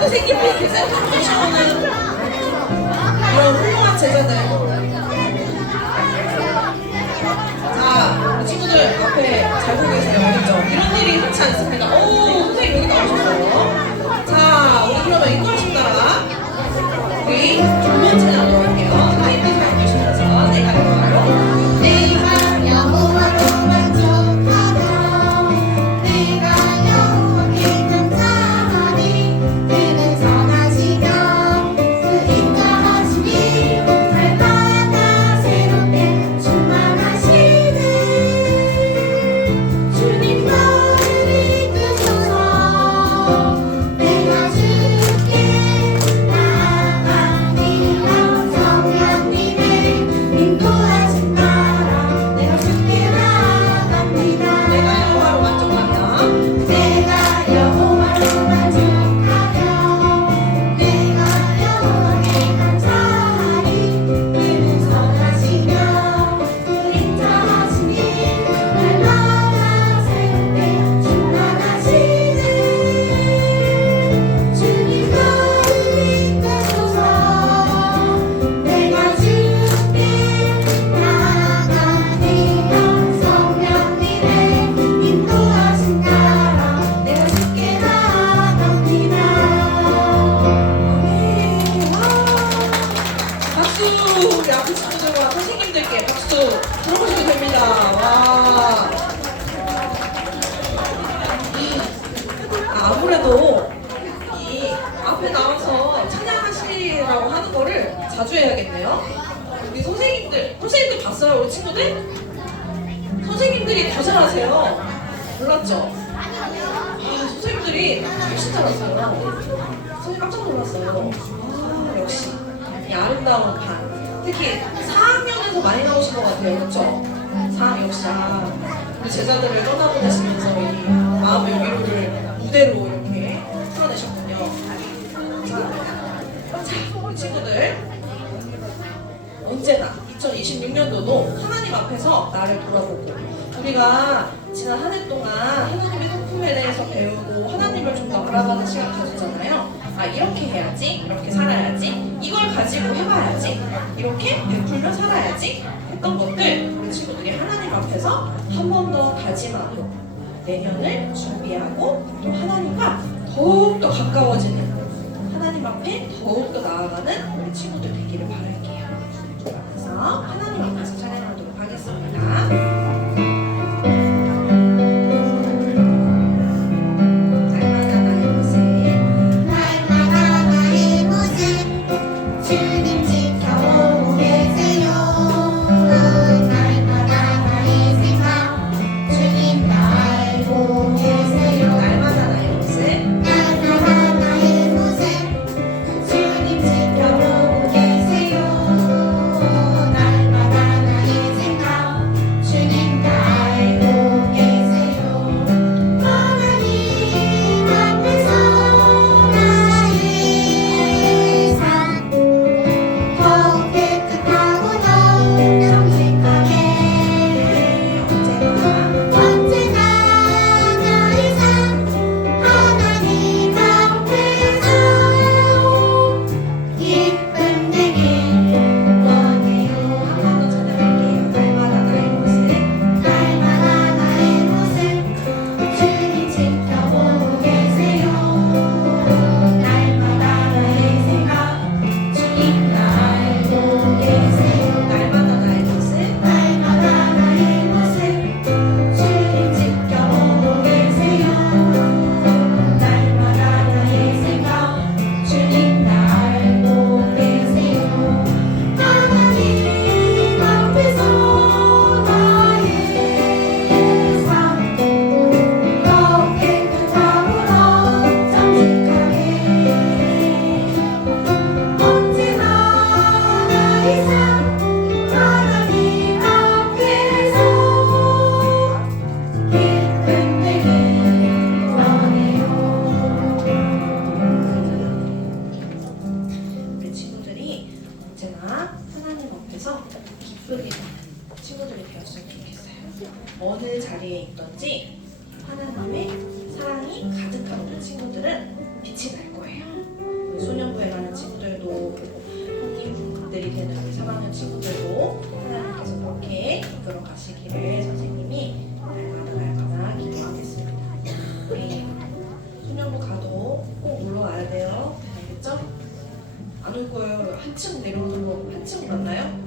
선생님이 이렇게 센터로 모셔오는 이런 훌륭한 제자들. 자, 우리 친구들 앞에 잘 보고 계세요. 알겠죠? 이런 일이 흔치 않습니다. 오, 선생님 여기 나오셨어요. 자, 우리 그러면 인도하신 나라 우리 두 번째 나도 할게요. 라인도 잘 주시면서 내가 영어로 내가 여호와로 만족하며 내가 여호와께 감사하니 그는 선하시며 그 인자하시니 날마다 새롭게 충만하시네 주님 나를 이끄소서 내가 주께 나아가니라 성령님의 인도하신 나라 내가 주께 나아갑니다 내가 영어로 만족하며 내가 여호와로 만족하며 내가 여호와께 감사하니 그는 선하시며 그 인자하시니 날마다 새롭게 충만하시네 주님 나를 이끄소서 내가 주께 나아가니라 성령님의 인도하신 나라 내가 주께 나아갑니다 박수! 우리 앞에 친구들과 선생님들께 박수 들어보시면 됩니다. 와. 아무래도 이 앞에 나와서 찬양하시라고 하는 거를 자주 해야겠네요. 우리 선생님들 봤어요? 우리 친구들? 선생님들이 더 잘하세요. 몰랐죠? 선생님들이 훨씬 잘하세요. 선생님 깜짝 놀랐어요. 역시 이 아름다운 반. 특히 4학년에서 많이 나오신 것 같아요. 그렇죠? 4학년 역시 우리 제자들을 떠나보내시면서 이 마음의 위로를 무대로 이렇게 풀어내셨군요. 자, 우리 친구들 언제나 2026년도도 하나님 앞에서 나를 돌아보고 우리가 지난 한 해 동안 하나님의 성품에 대해서 배우고 하나님을 좀 더 알아가는 시간 가졌잖아요. 아, 이렇게 해야지, 이렇게 살아야지, 이걸 가지고 해봐야지, 이렇게 베풀며 살아야지 했던 것들 우리 친구들이 하나님 앞에서 한 번 더 다짐하고 내년을 준비하고 또 하나님과 더욱더 가까워지는 하나님 앞에 더욱더 나아가는 우리 친구들 되기를 바랄게요. 그래서 하나님 앞에서 찬양하도록 하겠습니다. 날마다 나의 모습 날마다 나의 모습 주님 지켜오고 계세요 날마다 나의 생각 주님 다 알고 계세요 날마다 나의 모습 날마다 나의 모습 주님 지켜오고 계세요 날마다 나의 생각 빛이 날 거예요. 우리 소년부에 가는 친구들도 형님들이 되는 우리 3학년 친구들도 하나님께서 그렇게 이끌어 가시기를 선생님이 날마다 기도하겠습니다. 우리 소년부 가도 꼭 놀러 와야 돼요. 알겠죠? 안 올 거예요. 한층 내려오는 거 한층 맞나요?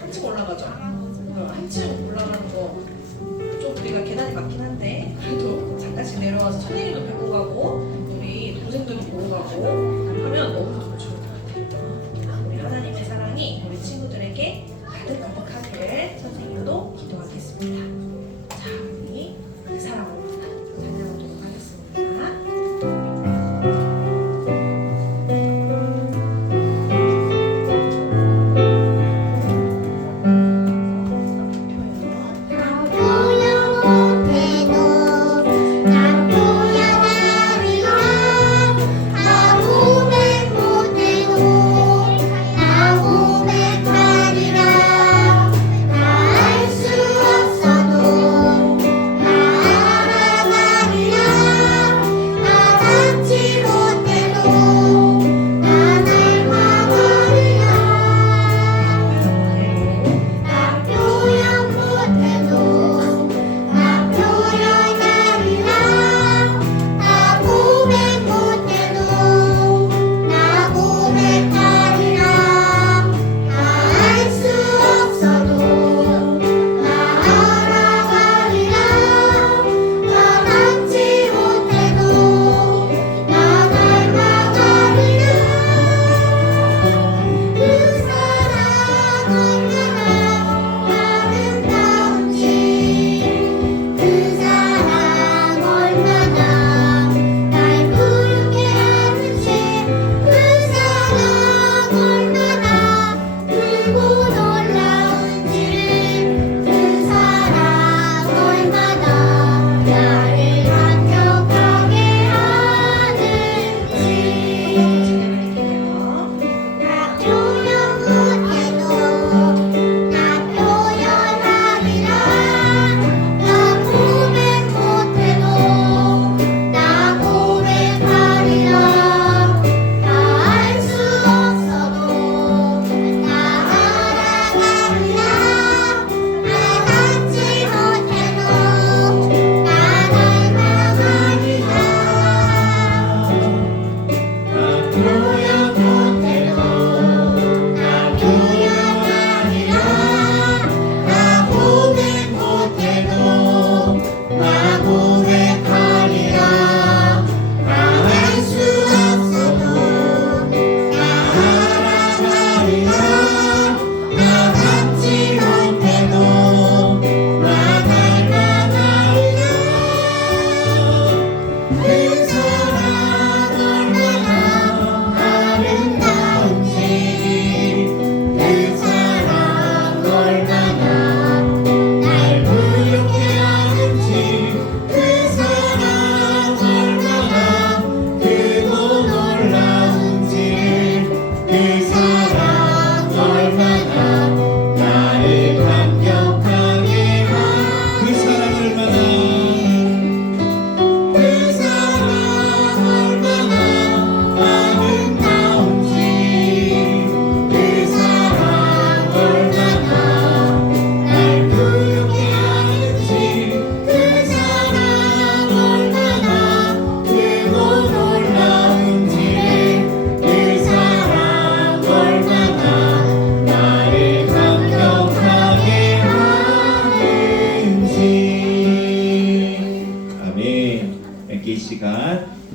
한층 올라가죠? 한층 올라가는 거 좀 우리가 계단이 많긴 한데 그래도 잠깐씩 내려와서 선생님도 뵙고 가고 우리 동생들도 보고 가고 하면 너무 좋을 것 같아요. 우리 하나님의 사랑이 우리 친구들에게 가득가득하기를 선생님도 기도하겠습니다. 자, 우리 그 사랑으로 찬양하도록 하겠습니다.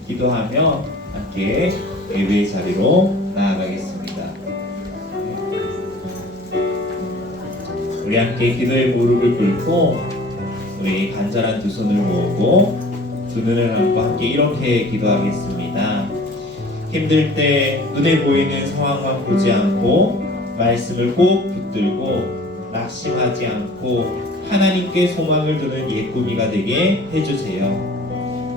기도하며 함께 예배의 자리로 나아가겠습니다. 우리 함께 기도의 무릎을 꿇고 우리 간절한 두 손을 모으고 두 눈을 감고 함께 이렇게 기도하겠습니다. 힘들 때 눈에 보이는 상황만 보지 않고 말씀을 꼭 붙들고 낙심하지 않고 하나님께 소망을 두는 예꾸미가 되게 해주세요.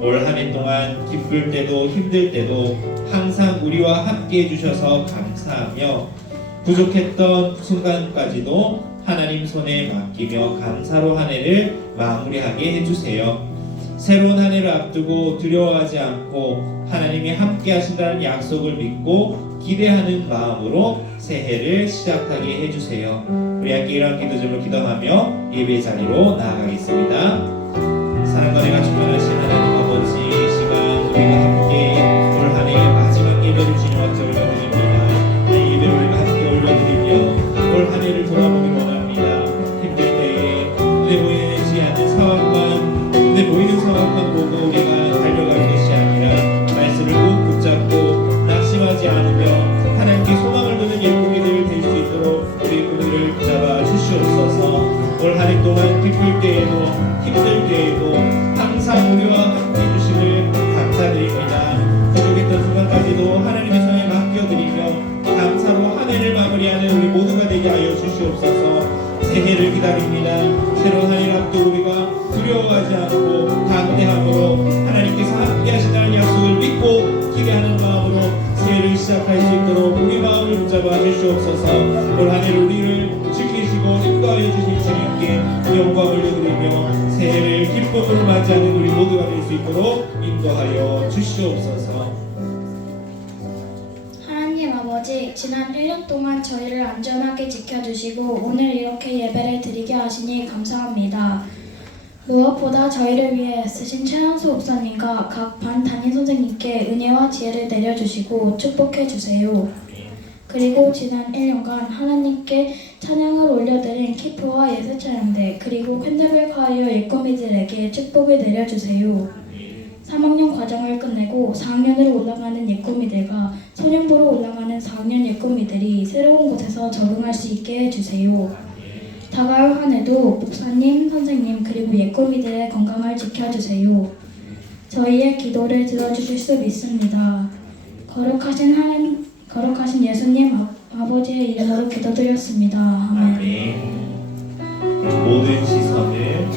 올 한 해 동안 기쁠 때도 힘들 때도 항상 우리와 함께 해주셔서 감사하며 부족했던 순간까지도 하나님 손에 맡기며 감사로 한 해를 마무리하게 해주세요. 새로운 한 해를 앞두고 두려워하지 않고 하나님이 함께 하신다는 약속을 믿고 기대하는 마음으로 새해를 시작하게 해주세요. 우리 함께 이러한 기도점을 기도하며 예배 자리로 나아가겠습니다. 사랑과 내가 충만하신 하나님 아버지, 이 시간 우리가 함께 올 한 해의 마지막 예배를 주님 앞에 올려드립니다. 이 예배를 우리가 함께 올려드리며 올 한 해를 돌아보기 원합니다. 힘들 때에 눈에 보이지 않는 상황만, 눈에 보이는 상황만 보고 우리가 달려갈 것이 아니라 말씀을 꼭 붙잡고 낙심하지 않으며 하나님께 소망을 두는 예쁘게들 될 수 있도록 우리 꿈을 붙잡아 주시옵소서. 올 한 해 동안 기쁠 때에도 힘들 때에도 항상 우리와 함께 해주심을 감사드립니다. 부족했던 순간까지도 하나님의 손에 맡겨드리며 감사로 한 해를 마무리하는 우리 모두가 되게 하여 주시옵소서. 새해를 기다립니다. 새로운 한 해를 앞두고 우리가 두려워하지 않고 담대함으로 하나님께서 함께 하신다는 약속을 믿고 기대하는 마음으로 새해를 시작할 수 있도록 우리 마음을 붙잡아 주시옵소서. 올 한 해를 우리를 지키시고 인도하여 주신 주님께 영광을 올려드리며 새해를 기쁨으로 맞이하는 우리 모두가 될 수 있도록 인도하여 주시옵소서. 하나님 아버지, 지난 1년 동안 저희를 안전하게 지켜주시고 오늘 이렇게 예배를 드리게 하시니 감사합니다. 무엇보다 저희를 위해 애쓰신 최한수 목사님과 각 반 담임 선생님께 은혜와 지혜를 내려주시고 축복해 주세요. 그리고 지난 1년간 하나님께 찬양을 올려드린 키프와 예술찬양대 그리고 캔들벨 콰이어 예꼬미들에게 축복을 내려주세요. 3학년 과정을 끝내고 4학년으로 올라가는 예꼬미들과 소년부로 올라가는 4학년 예꼬미들이 새로운 곳에서 적응할 수 있게 해주세요. 다가올 한 해도 목사님, 선생님 그리고 예꼬미들의 건강을 지켜주세요. 저희의 기도를 들어주실 수 믿습니다. 거룩하신 예수님 아버지의 이름으로 기도드렸습니다. 아멘. 아멘. 모든 시선을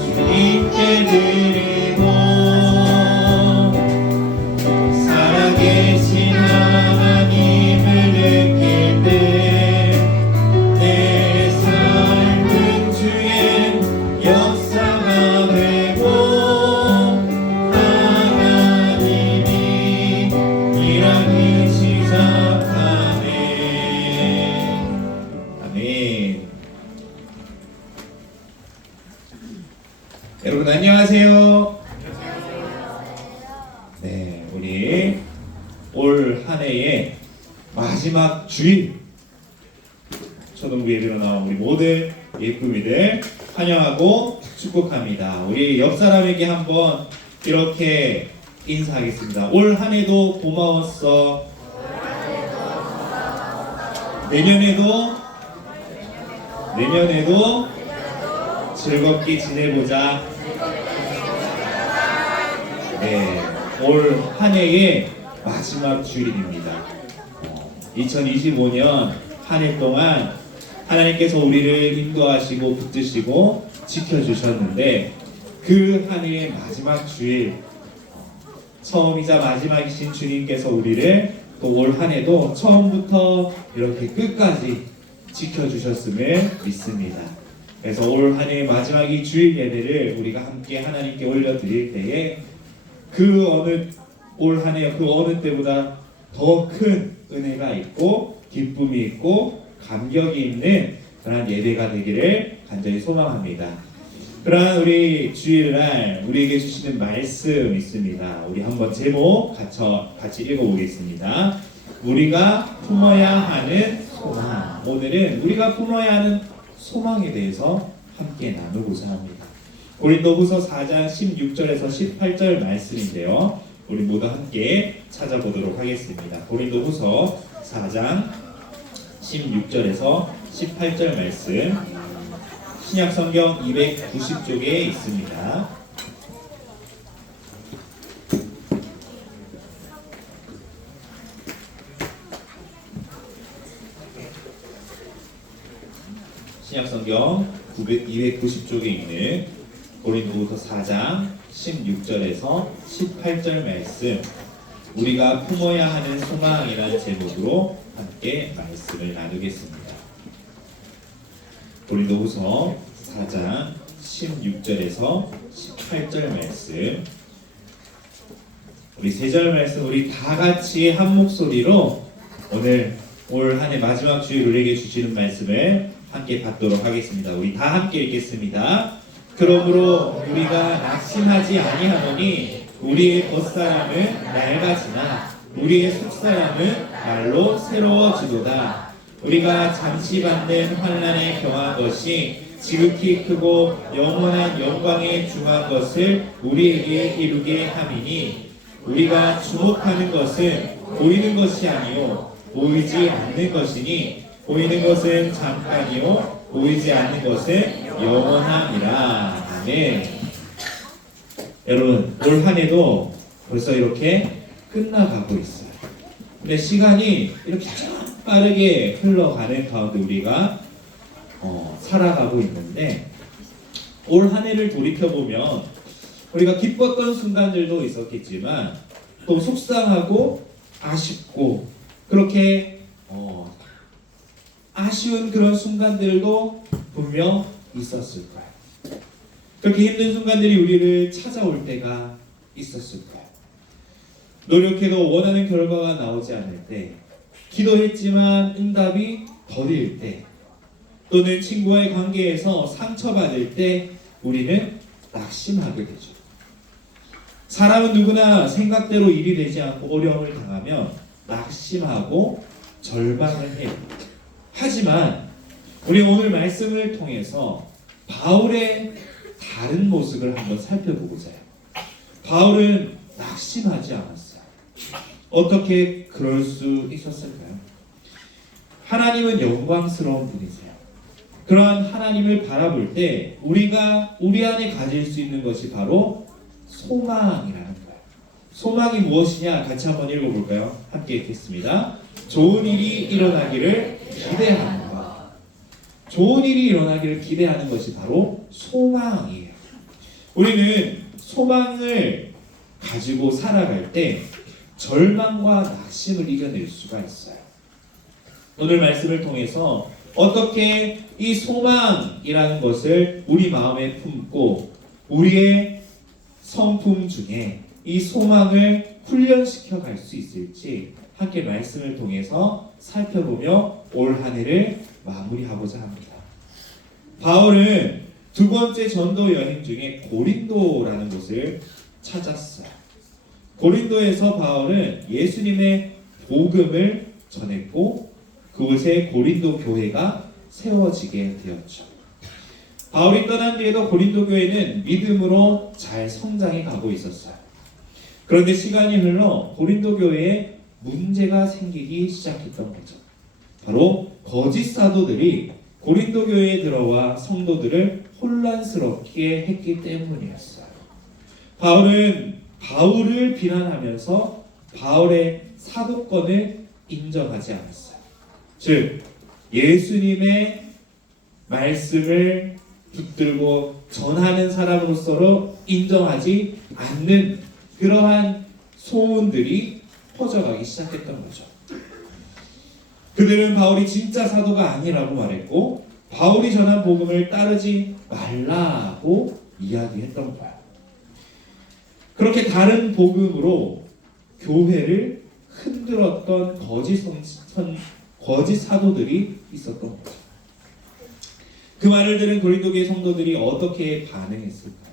주님께 드리고 살아계신 하나님을 느낄 때 내 삶은 주의 역사가 되고 하나님이 일하기 시작하네. 아멘. 여러분 안녕하세요. 네, 우리 올 한 해의 마지막 주일 초등부 예배로 나온 우리 모든 예쁨이들 환영하고 축복합니다. 우리 옆 사람에게 한번 이렇게 인사하겠습니다. 올 한 해도 고마웠어. 내년에도 즐겁게 지내보자. 네, 올 한 해의 마지막 주일입니다. 2025년 한 해 동안 하나님께서 우리를 인도하시고 붙드시고 지켜주셨는데 그 한 해의 마지막 주일 처음이자 마지막이신 주님께서 우리를 또 올 한 해도 처음부터 이렇게 끝까지 지켜주셨음을 믿습니다. 그래서 올 한 해의 마지막 이 주일 예배를 우리가 함께 하나님께 올려드릴 때에 그 올 한 해 그 어느 때보다 더 큰 은혜가 있고 기쁨이 있고 감격이 있는 그런 예배가 되기를 간절히 소망합니다. 그러한 우리 주일날 우리에게 주시는 말씀 있습니다. 우리 한번 제목 같이 읽어보겠습니다. 우리가 품어야 하는 소망. 오늘은 우리가 품어야 하는 소망에 대해서 함께 나누고자 합니다. 고린도후서 4장 16절에서 18절 말씀인데요. 우리 모두 함께 찾아보도록 하겠습니다. 고린도후서 4장 16절에서 18절 말씀 신약성경 290쪽에 있습니다. 신약성경 290쪽에 있는 고린도후서 4장 16절에서 18절 말씀 우리가 품어야 하는 소망이라는 제목으로 함께 말씀을 나누겠습니다. 고린도후서 4장 16절에서 18절 말씀. 우리 3절 말씀 우리 다 같이 한 목소리로 오늘 올 한 해 마지막 주일 우리에게 주시는 말씀을 함께 받도록 하겠습니다. 우리 다 함께 읽겠습니다. 그러므로 우리가 낙심하지 아니하노니 우리의 겉사람은 낡아지나 우리의 속사람은 말로 새로워지도다. 우리가 잠시 받는 환난에 경한 것이 지극히 크고 영원한 영광에 중한 것을 우리에게 이루게 함이니 우리가 주목하는 것은 보이는 것이 아니요 보이지 않는 것이니 보이는 것은 잠깐이요 보이지 않는 것은 영원함이라. 아멘. 여러분 올 한 해도 벌써 이렇게 끝나가고 있어요. 근데 시간이 이렇게 참 빠르게 흘러가는 가운데 우리가 살아가고 있는데 올 한 해를 돌이켜보면 우리가 기뻤던 순간들도 있었겠지만 또 속상하고 아쉽고 그렇게 아쉬운 그런 순간들도 분명 있었을 거예요. 그렇게 힘든 순간들이 우리를 찾아올 때가 있었을 거예요. 노력해도 원하는 결과가 나오지 않을 때, 기도했지만 응답이 더딜 때, 또는 친구와의 관계에서 상처받을 때 우리는 낙심하게 되죠. 사람은 누구나 생각대로 일이 되지 않고 어려움을 당하면 낙심하고 절망을 해요. 하지만 우리 오늘 말씀을 통해서 바울의 다른 모습을 한번 살펴보고자 해요. 바울은 낙심하지 않았어요. 어떻게 그럴 수 있었을까요? 하나님은 영광스러운 분이세요. 그러한 하나님을 바라볼 때 우리가 우리 안에 가질 수 있는 것이 바로 소망이라는 거예요. 소망이 무엇이냐? 같이 한번 읽어볼까요? 함께 읽겠습니다. 좋은 일이 일어나기를 기대하는 것. 좋은 일이 일어나기를 기대하는 것이 바로 소망이에요. 우리는 소망을 가지고 살아갈 때 절망과 낙심을 이겨낼 수가 있어요. 오늘 말씀을 통해서 어떻게 이 소망이라는 것을 우리 마음에 품고 우리의 성품 중에 이 소망을 훈련시켜 갈 수 있을지 함께 말씀을 통해서 살펴보며 올 한 해를 마무리하고자 합니다. 바울은 두 번째 전도 여행 중에 고린도라는 곳을 찾았어요. 고린도에서 바울은 예수님의 복음을 전했고 그곳에 고린도 교회가 세워지게 되었죠. 바울이 떠난 뒤에도 고린도 교회는 믿음으로 잘 성장해 가고 있었어요. 그런데 시간이 흘러 고린도 교회에 문제가 생기기 시작했던 거죠. 바로 거짓 사도들이 고린도 교회에 들어와 성도들을 혼란스럽게 했기 때문이었어요. 바울은 바울을 비난하면서 바울의 사도권을 인정하지 않았어요. 즉 예수님의 말씀을 붙들고 전하는 사람으로서 인정하지 않는 그러한 소문들이 퍼져가기 시작했던 거죠. 그들은 바울이 진짜 사도가 아니라고 말했고 바울이 전한 복음을 따르지 말라고 이야기했던 거야. 그렇게 다른 복음으로 교회를 흔들었던 거짓 사도들이 있었던 거죠. 그 말을 들은 고린도교회 성도들이 어떻게 반응했을까요?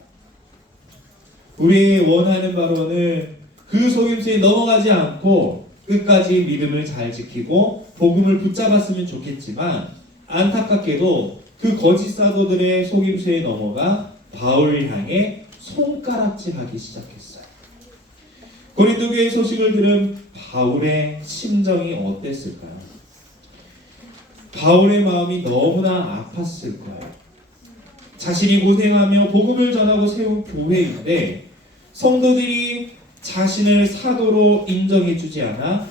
우리의 원하는 바로는 그 속임수에 넘어가지 않고 끝까지 믿음을 잘 지키고 복음을 붙잡았으면 좋겠지만 안타깝게도 그 거짓 사도들의 속임수에 넘어가 바울을 향해 손가락질하기 시작했어요. 고린도 교회 소식을 들은 바울의 심정이 어땠을까요? 바울의 마음이 너무나 아팠을 거예요. 자신이 고생하며 복음을 전하고 세운 교회인데 성도들이 자신을 사도로 인정해주지 않아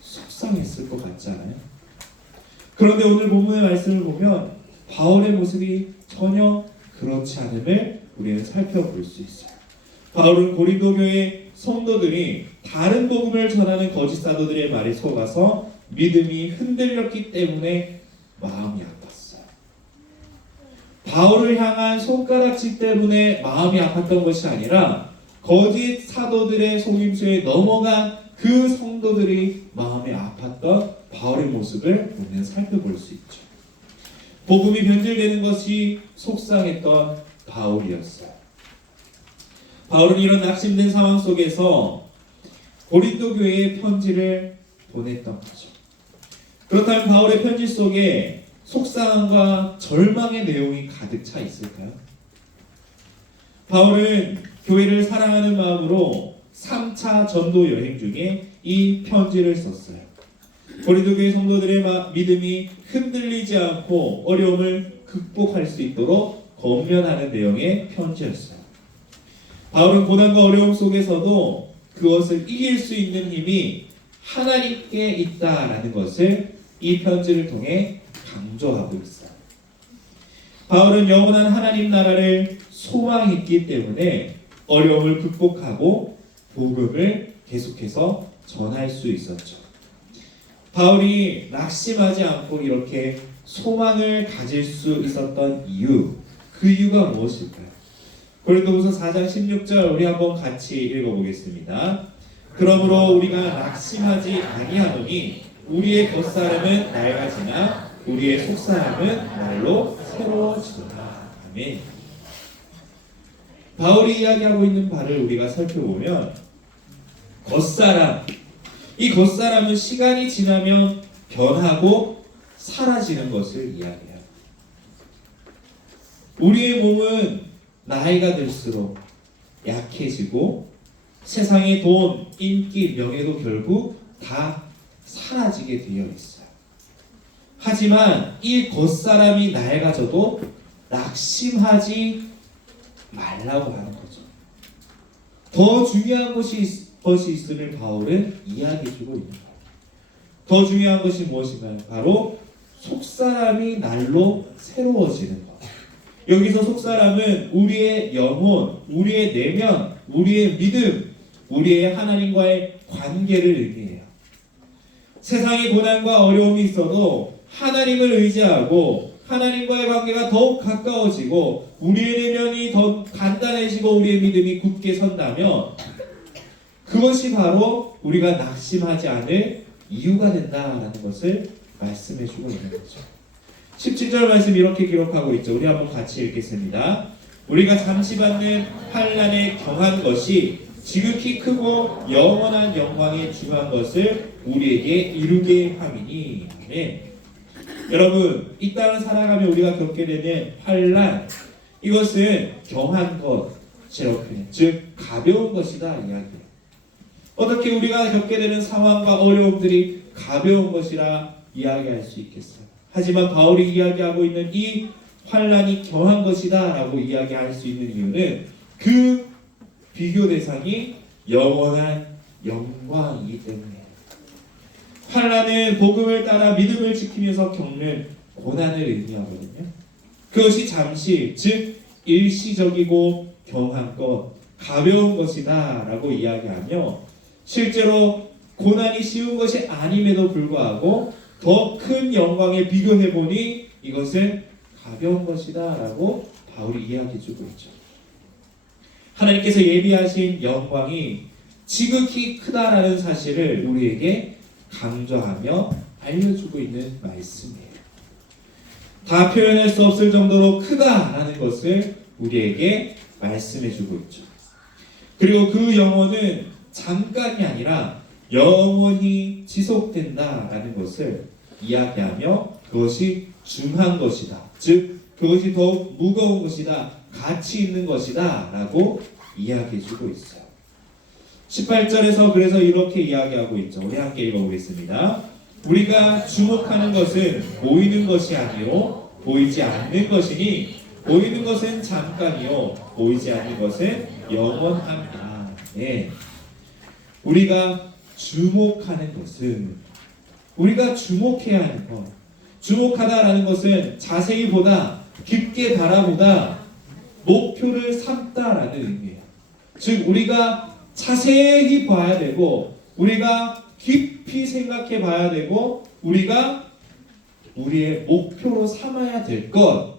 속상했을 것 같지 않아요? 그런데 오늘 본문의 말씀을 보면 바울의 모습이 전혀 그렇지 않음을 우리는 살펴볼 수 있어요. 바울은 고린도 교회 성도들이 다른 복음을 전하는 거짓 사도들의 말에 속아서 믿음이 흔들렸기 때문에 마음이 아팠어요. 바울을 향한 손가락질 때문에 마음이 아팠던 것이 아니라 거짓 사도들의 속임수에 넘어간 그 성도들이 마음이 아팠던 바울의 모습을 우리는 살펴볼 수 있죠. 복음이 변질되는 것이 속상했던 바울이었어요. 바울은 이런 낙심된 상황 속에서 고린도 교회에 편지를 보냈던 거죠. 그렇다면 바울의 편지 속에 속상함과 절망의 내용이 가득 차 있을까요? 바울은 교회를 사랑하는 마음으로 3차 전도 여행 중에 이 편지를 썼어요. 고린도 교회 성도들의 믿음이 흔들리지 않고 어려움을 극복할 수 있도록 권면하는 내용의 편지였어요. 바울은 고난과 어려움 속에서도 그것을 이길 수 있는 힘이 하나님께 있다라는 것을 이 편지를 통해 강조하고 있어요. 바울은 영원한 하나님 나라를 소망했기 때문에 어려움을 극복하고 복음을 계속해서 전할 수 있었죠. 바울이 낙심하지 않고 이렇게 소망을 가질 수 있었던 이유, 그 이유가 무엇일까요? 고린도후서 4장 16절 우리 한번 같이 읽어보겠습니다. 그러므로 우리가 낙심하지 아니하노니 우리의 겉사람은 낡아지나 우리의 속사람은 날로 새로워지도다. 아멘. 바울이 이야기하고 있는 바를 우리가 살펴보면 겉사람, 이 겉사람은 시간이 지나면 변하고 사라지는 것을 이야기해요. 우리의 몸은 나이가 들수록 약해지고 세상의 돈, 인기, 명예도 결국 다 사라지게 되어 있어요. 하지만 이 겉사람이 낡아져도 낙심하지 말라고 하는 거죠. 더 중요한 것이 있음을 바울은 이야기해주고 있는 거예요. 더 중요한 것이 무엇인가요? 바로 속사람이 날로 새로워지는 것. 여기서 속사람은 우리의 영혼, 우리의 내면, 우리의 믿음, 우리의 하나님과의 관계를 의미해요. 세상의 고난과 어려움이 있어도 하나님을 의지하고 하나님과의 관계가 더욱 가까워지고 우리의 내면이 더 단단해지고 우리의 믿음이 굳게 선다면 그것이 바로 우리가 낙심하지 않을 이유가 된다라는 것을 말씀해주고 있는 거죠. 17절 말씀 이렇게 기록하고 있죠. 우리 한번 같이 읽겠습니다. 우리가 잠시 받는 환난에 경한 것이 지극히 크고 영원한 영광에 중한 것을 우리에게 이루게 함이니. 아멘. 여러분, 이 땅을 살아가며 우리가 겪게 되는 환난, 이것은 경한 것이라고 표현해요. 즉 가벼운 것이다 이야기해요. 어떻게 우리가 겪게 되는 상황과 어려움들이 가벼운 것이라 이야기할 수 있겠어요? 하지만 바울이 이야기하고 있는 이 환난이 경한 것이다 라고 이야기할 수 있는 이유는 그 비교 대상이 영원한 영광이기 때문이에요. 환난은 복음을 따라 믿음을 지키면서 겪는 고난을 의미하거든요. 그것이 잠시, 즉 일시적이고 경한 것, 가벼운 것이다 라고 이야기하며 실제로 고난이 쉬운 것이 아님에도 불구하고 더 큰 영광에 비교해보니 이것은 가벼운 것이다 라고 바울이 이야기해주고 있죠. 하나님께서 예비하신 영광이 지극히 크다라는 사실을 우리에게 강조하며 알려주고 있는 말씀이에요. 다 표현할 수 없을 정도로 크다라는 것을 우리에게 말씀해주고 있죠. 그리고 그 영원은 잠깐이 아니라 영원히 지속된다라는 것을 이야기하며 그것이 중한 것이다. 즉 그것이 더욱 무거운 것이다. 가치 있는 것이다 라고 이야기해주고 있어요. 18절에서 그래서 이렇게 이야기하고 있죠. 우리 함께 읽어보겠습니다. 우리가 주목하는 것은 보이는 것이 아니요 보이지 않는 것이니 보이는 것은 잠깐이요 보이지 않는 것은 영원함이다. 네. 우리가 주목하는 것은 우리가 주목해야 하는 것, 주목하다라는 것은 자세히 보다, 깊게 바라보다, 목표를 삼다라는 의미예요. 즉 우리가 자세히 봐야 되고 우리가 깊이 생각해 봐야 되고 우리가 우리의 목표로 삼아야 될 것,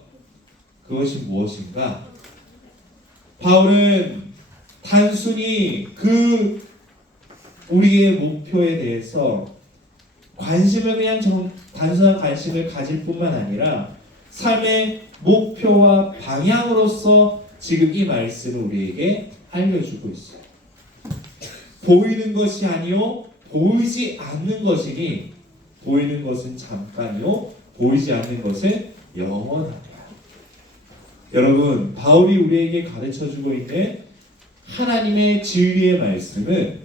그것이 무엇인가? 바울은 단순히 그 우리의 목표에 대해서 관심을 그냥 단순한 관심을 가질 뿐만 아니라 삶의 목표와 방향으로서 지금 이 말씀을 우리에게 알려주고 있어요. 보이는 것이 아니요 보이지 않는 것이니 보이는 것은 잠깐이요 보이지 않는 것은 영원하다. 여러분, 바울이 우리에게 가르쳐주고 있는 하나님의 진리의 말씀은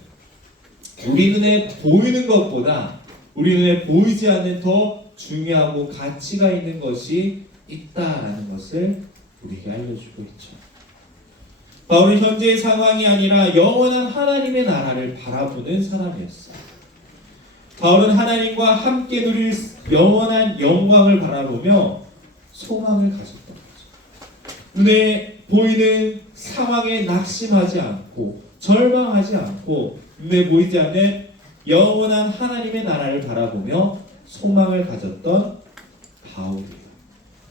우리 눈에 보이는 것보다 우리 눈에 보이지 않는 더 중요하고 가치가 있는 것이 있다라는 것을 우리에게 알려주고 있죠. 바울은 현재의 상황이 아니라 영원한 하나님의 나라를 바라보는 사람이었어요. 바울은 하나님과 함께 누릴 영원한 영광을 바라보며 소망을 가졌던 거죠. 눈에 보이는 상황에 낙심하지 않고 절망하지 않고 눈에 보이지 않는 영원한 하나님의 나라를 바라보며 소망을 가졌던 바울이에요.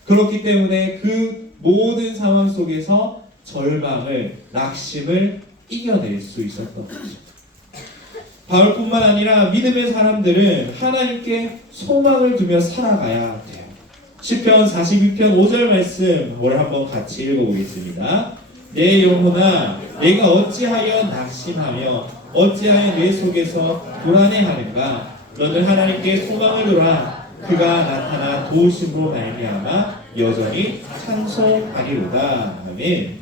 그렇기 때문에 그 모든 상황 속에서 절망을, 낙심을 이겨낼 수 있었던 거죠. 바울뿐만 아니라 믿음의 사람들은 하나님께 소망을 두며 살아가야 돼요. 시편 42편 5절 말씀 오늘 한번 같이 읽어보겠습니다. 내 영혼아 내가 어찌하여 낙심하며 어찌하여 뇌 속에서 불안해하는가? 너는 하나님께 소망을 두라. 그가 나타나 도우심으로 말미암아 여전히 찬송하리로다. 아멘.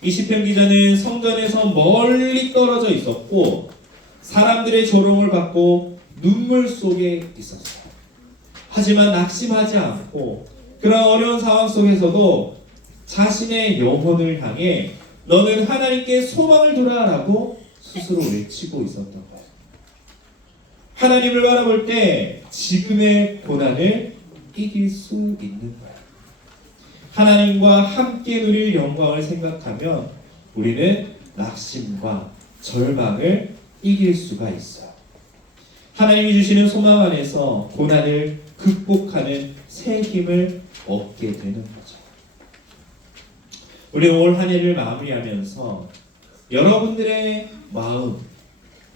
이 시편 기자는 성전에서 멀리 떨어져 있었고 사람들의 조롱을 받고 눈물 속에 있었어요. 하지만 낙심하지 않고 그런 어려운 상황 속에서도 자신의 영혼을 향해 너는 하나님께 소망을 두라라고 스스로 외치고 있었던 거예요. 하나님을 바라볼 때 지금의 고난을 이길 수 있는 거예요. 하나님과 함께 누릴 영광을 생각하면 우리는 낙심과 절망을 이길 수가 있어요. 하나님이 주시는 소망 안에서 고난을 극복하는 새 힘을 얻게 되는 거죠. 우리 올 한 해를 마무리하면서 여러분들의 마음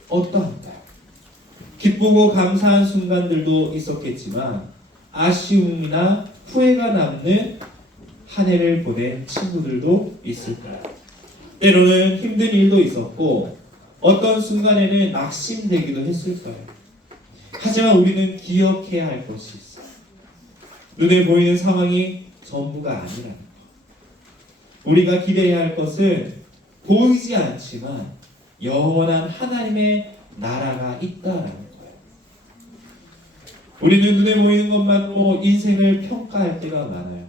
어떠한가요? 기쁘고 감사한 순간들도 있었겠지만 아쉬움이나 후회가 남는 한 해를 보낸 친구들도 있을 거예요. 때로는 힘든 일도 있었고 어떤 순간에는 낙심되기도 했을 거예요. 하지만 우리는 기억해야 할 것이 있어요. 눈에 보이는 상황이 전부가 아니라는 것. 우리가 기대해야 할 것은 보이지 않지만 영원한 하나님의 나라가 있다라는 거예요. 우리는 눈에 보이는 것만으로 인생을 평가할 때가 많아요.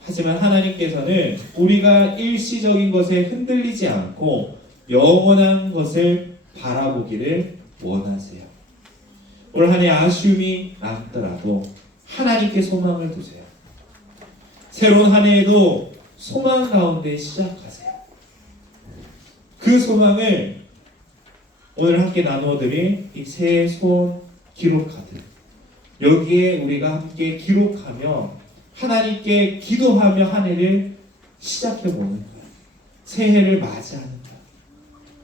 하지만 하나님께서는 우리가 일시적인 것에 흔들리지 않고 영원한 것을 바라보기를 원하세요. 올 한 해 아쉬움이 남더라도 하나님께 소망을 두세요. 새로운 한 해에도 소망 가운데 시작하세요. 그 소망을 오늘 함께 나누어드린 이 새 소원 기록카드, 여기에 우리가 함께 기록하며 하나님께 기도하며 한 해를 시작해보는 거예요. 새해를 맞이하는 거예요.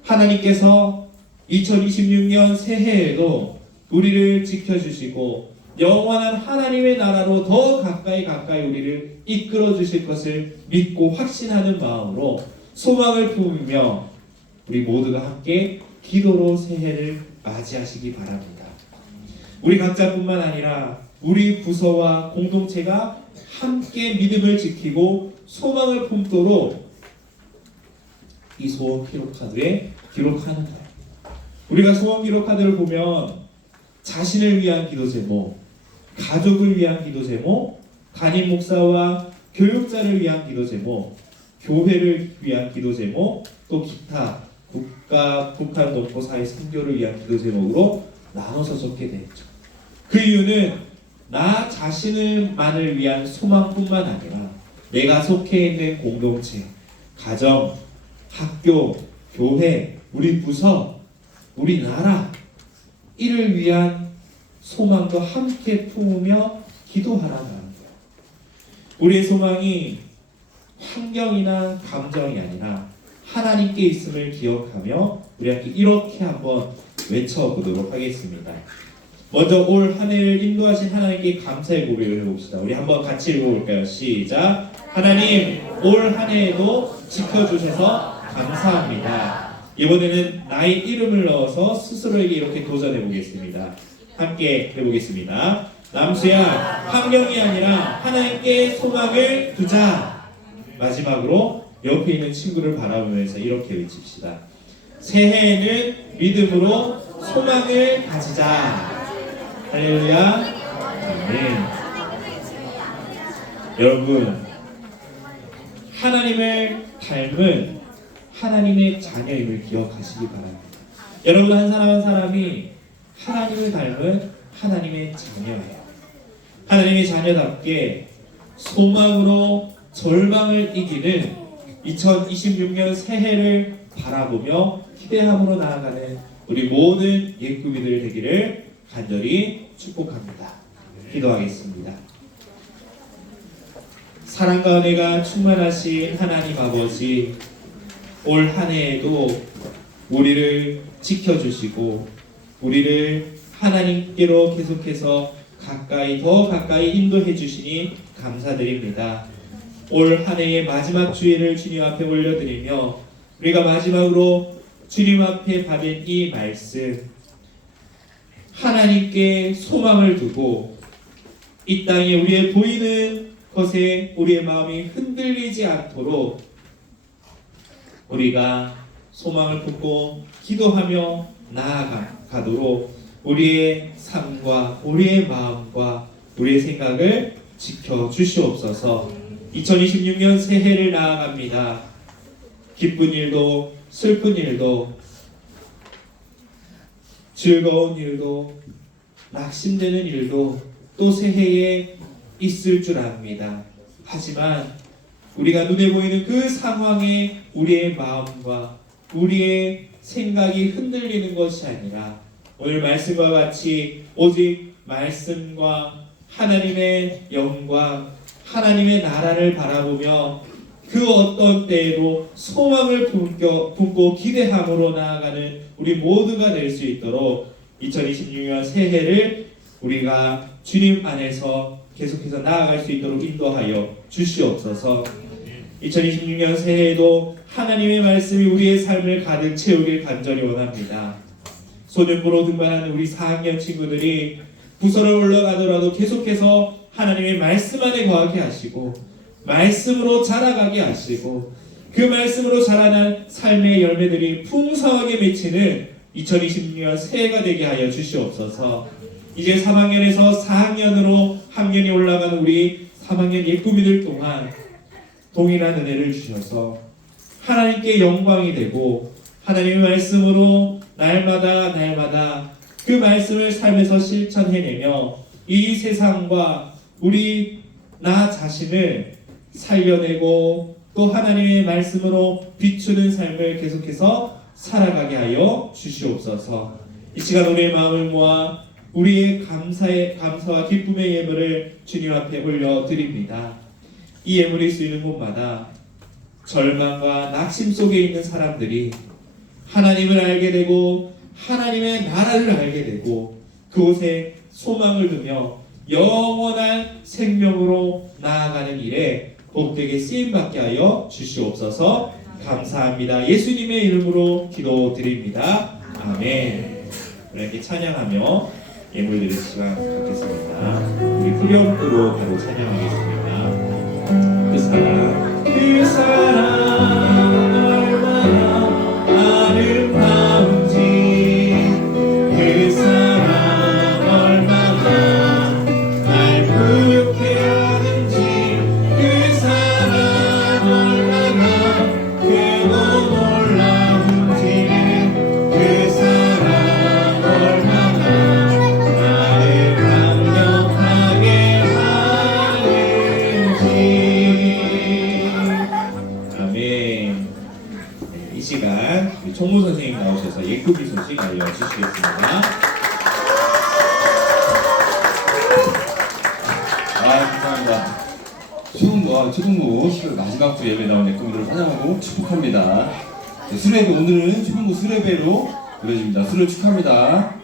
하나님께서 2026년 새해에도 우리를 지켜주시고 영원한 하나님의 나라로 더 가까이 우리를 이끌어 주실 것을 믿고 확신하는 마음으로 소망을 품으며 우리 모두가 함께 기도로 새해를 맞이하시기 바랍니다. 우리 각자뿐만 아니라 우리 부서와 공동체가 함께 믿음을 지키고 소망을 품도록 이 소원 기록카드에 기록하는 거예요. 우리가 소원 기록카드를 보면 자신을 위한 기도 제목, 가족을 위한 기도 제목, 담임 목사와 교육자를 위한 기도 제목, 교회를 위한 기도 제목, 또 기타 북한 동포 사회 선교를 위한 기도 제목으로 나눠서 적게 되었죠. 그 이유는 나 자신을만을 위한 소망뿐만 아니라 내가 속해 있는 공동체, 가정, 학교, 교회, 우리 부서, 우리나라 이를 위한 소망도 함께 품으며 기도하라는 거예요. 우리의 소망이 환경이나 감정이 아니라 하나님께 있음을 기억하며 우리 함께 이렇게 한번 외쳐보도록 하겠습니다. 먼저 올 한 해를 인도하신 하나님께 감사의 고백을 해봅시다. 우리 한번 같이 읽어볼까요? 시작! 하나님, 올 한 해에도 지켜주셔서 감사합니다. 이번에는 나의 이름을 넣어서 스스로에게 이렇게 도전해 보겠습니다. 함께 해보겠습니다. 남수야, 환경이 아니라 하나님께 소망을 두자. 마지막으로 옆에 있는 친구를 바라보면서 이렇게 외칩시다. 새해에는 믿음으로 소망을 가지자. 할렐루야. 아멘. 여러분, 하나님을 닮은 하나님의 자녀임을 기억하시기 바랍니다. 여러분, 한 사람 한 사람이 하나님을 닮은 하나님의 자녀예요. 하나님의 자녀답게 소망으로 절망을 이기는 2026년 새해를 바라보며 기대함으로 나아가는 우리 모든 예꾸미들 되기를 간절히 축복합니다. 기도하겠습니다. 사랑과 은혜가 충만하신 하나님 아버지, 올 한 해에도 우리를 지켜주시고 우리를 하나님께로 계속해서 더 가까이 인도해 주시니 감사드립니다. 올 한 해의 마지막 주일을 주님 앞에 올려드리며 우리가 마지막으로 주님 앞에 받은 이 말씀, 하나님께 소망을 두고 이 땅에 우리의 보이는 것에 우리의 마음이 흔들리지 않도록 우리가 소망을 품고 기도하며 나아가도록 우리의 삶과 우리의 마음과 우리의 생각을 지켜주시옵소서. 2026년 새해를 나아갑니다. 기쁜 일도 슬픈 일도 즐거운 일도 낙심되는 일도 또 새해에 있을 줄 압니다. 하지만 우리가 눈에 보이는 그 상황에 우리의 마음과 우리의 생각이 흔들리는 것이 아니라 오늘 말씀과 같이 오직 말씀과 하나님의 영광, 하나님의 나라를 바라보며 그 어떤 때에도 소망을 품고 기대함으로 나아가는 우리 모두가 될 수 있도록 2026년 새해를 우리가 주님 안에서 계속해서 나아갈 수 있도록 인도하여 주시옵소서. 2026년 새해에도 하나님의 말씀이 우리의 삶을 가득 채우길 간절히 원합니다. 소년부로 등반하는 우리 4학년 친구들이 부서를 올라가더라도 계속해서 하나님의 말씀 안에 거하게 하시고 말씀으로 자라가게 하시고 그 말씀으로 자라난 삶의 열매들이 풍성하게 맺히는 2026년 새해가 되게 하여 주시옵소서. 이제 3학년에서 4학년으로 학년이 올라가는 우리 3학년 예쁘미들 동안 동일한 은혜를 주셔서 하나님께 영광이 되고 하나님의 말씀으로 날마다 그 말씀을 삶에서 실천해내며 이 세상과 우리 나 자신을 살려내고 또 하나님의 말씀으로 비추는 삶을 계속해서 살아가게 하여 주시옵소서. 이 시간 우리의 마음을 모아 우리의 감사와 기쁨의 예물을 주님 앞에 올려드립니다. 이 예물이 쓰이는 곳마다 절망과 낙심 속에 있는 사람들이 하나님을 알게 되고 하나님의 나라를 알게 되고 그곳에 소망을 두며 영원한 생명으로 나아가는 일에 복되게 쓰임받게 하여 주시옵소서. 감사합니다. 예수님의 이름으로 기도드립니다. 아멘. 이렇게 찬양하며 예물 드릴 시간 갖겠습니다. 우리 후렴구로 바로 찬양하겠습니다. 그 사랑 얼마나 아름다운지 그 사랑 얼마나 날 부유케 하는지 그 사랑 얼마나 크고 놀라운지 그 사랑 얼마나 나를 강력하게 하는지. 아멘. 이 시간 우리 총무 선생님 나오셔서 예쁘기 소식 알려주시겠습니다. 감사합니다. 초등부 마지막 주 예배 나온 예금들을 환영하고 축복합니다. 네, 수레배 오늘은 초등부 수레배로 노래집니다. 수를 축하합니다.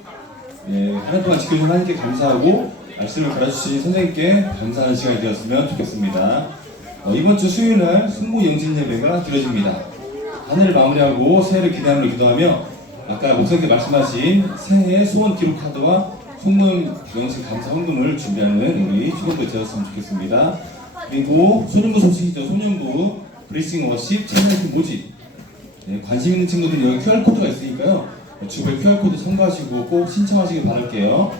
네, 한 해 동안 지켜주신 하나님께 감사하고 말씀을 가르쳐주신 선생님께 감사하는 시간이 되었으면 좋겠습니다. 이번 주 수요일 날 순무 영진 예배가 드려집니다. 한 해를 마무리하고 새해를 기대하며 기도하며 아까 목사님께 말씀하신 새해 소원 기록 카드와 송문 영신 감사 헌금을 준비하는 우리 초등부 되었으면 좋겠습니다. 그리고 소년부 소식이죠. 소년부 브리싱 워십 채널팀 모집. 네, 관심 있는 친구들은 여기 QR코드가 있으니까요. 주변 QR코드 참고하시고 꼭 신청하시길 바랄게요.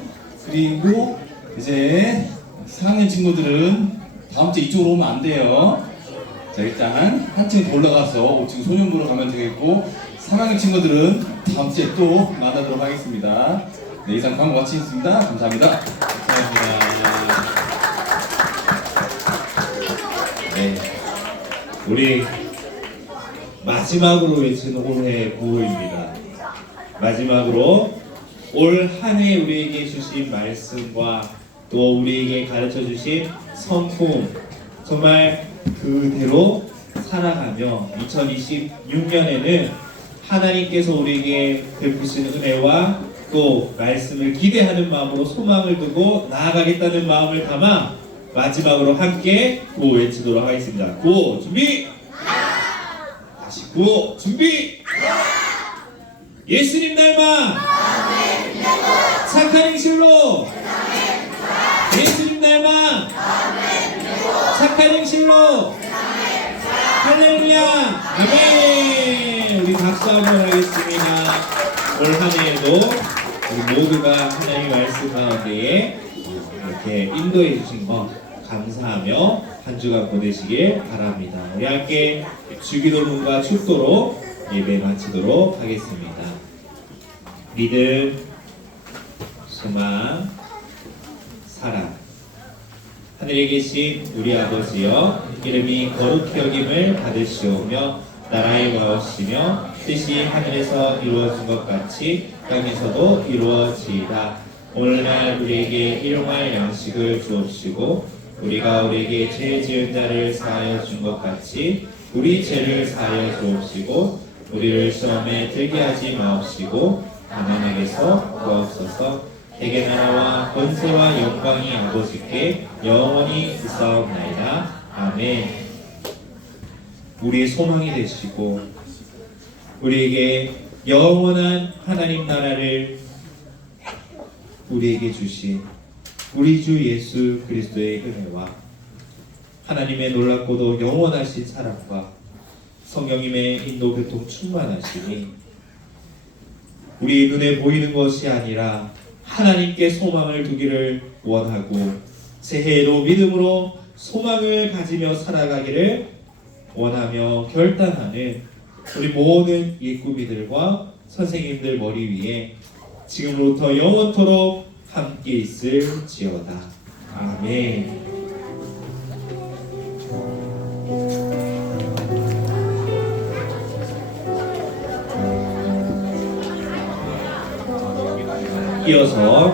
그리고 이제 4학년 친구들은 다음 주 이쪽으로 오면 안 돼요. 자, 일단 한 층 더 올라가서 5층 소년부로 가면 되겠고 3학년 친구들은 다음 주에 또 만나도록 하겠습니다. 네, 이상 광고 마치겠습니다. 감사합니다. 감사합니다. 네, 우리 마지막으로 외치는 올해 구호입니다. 마지막으로 올 한 해 우리에게 주신 말씀과 또 우리에게 가르쳐 주신 성품 정말 그대로 살아가며 2026년에는 하나님께서 우리에게 베푸신 은혜와 또 말씀을 기대하는 마음으로 소망을 두고 나아가겠다는 마음을 담아 마지막으로 함께 구호 외치도록 하겠습니다. 구호 준비! 다시 구호 준비! 예수님 닮아 착한 행실로 예수님 닮아 착한 행실로 할렐루야 아멘. 우리 박수 한번 하겠습니다. 올 한 해에도 우리 모두가 하나님의 말씀 가운데에 이렇게 인도해 주신 것 감사하며 한 주간 보내시길 바랍니다. 우리 함께 주기도문과 축도로 예배 마치도록 하겠습니다. 믿음, 소망, 사랑. 하늘에 계신 우리 아버지여, 이름이 거룩히 여김을 받으시오며 나라의 마옵시며 뜻이 하늘에서 이루어진 것 같이 땅에서도 이루어지이다. 오늘날 우리에게 일용할 양식을 주옵시고 우리가 우리에게 죄 지은 자를 사하여 준 것 같이 우리 죄를 사하여 주옵시고 우리를 시험에 들게 하지 마옵시고 다만 악에서 구하옵소서. 대개 나라와 권세와 영광이 아버지께 영원히 있사옵나이다. 아멘. 우리의 소망이 되시고 우리에게 영원한 하나님 나라를 우리에게 주신 우리 주 예수 그리스도의 은혜와 하나님의 놀랍고도 영원하신 사랑과 성령님의 인도 교통 충만하시니 우리 눈에 보이는 것이 아니라 하나님께 소망을 두기를 원하고 새해에도 믿음으로 소망을 가지며 살아가기를 원하며 결단하는 우리 모든 예꾸미들과 선생님들 머리 위에 지금부터 영원토록 함께 있을지어다. 아멘. 이어서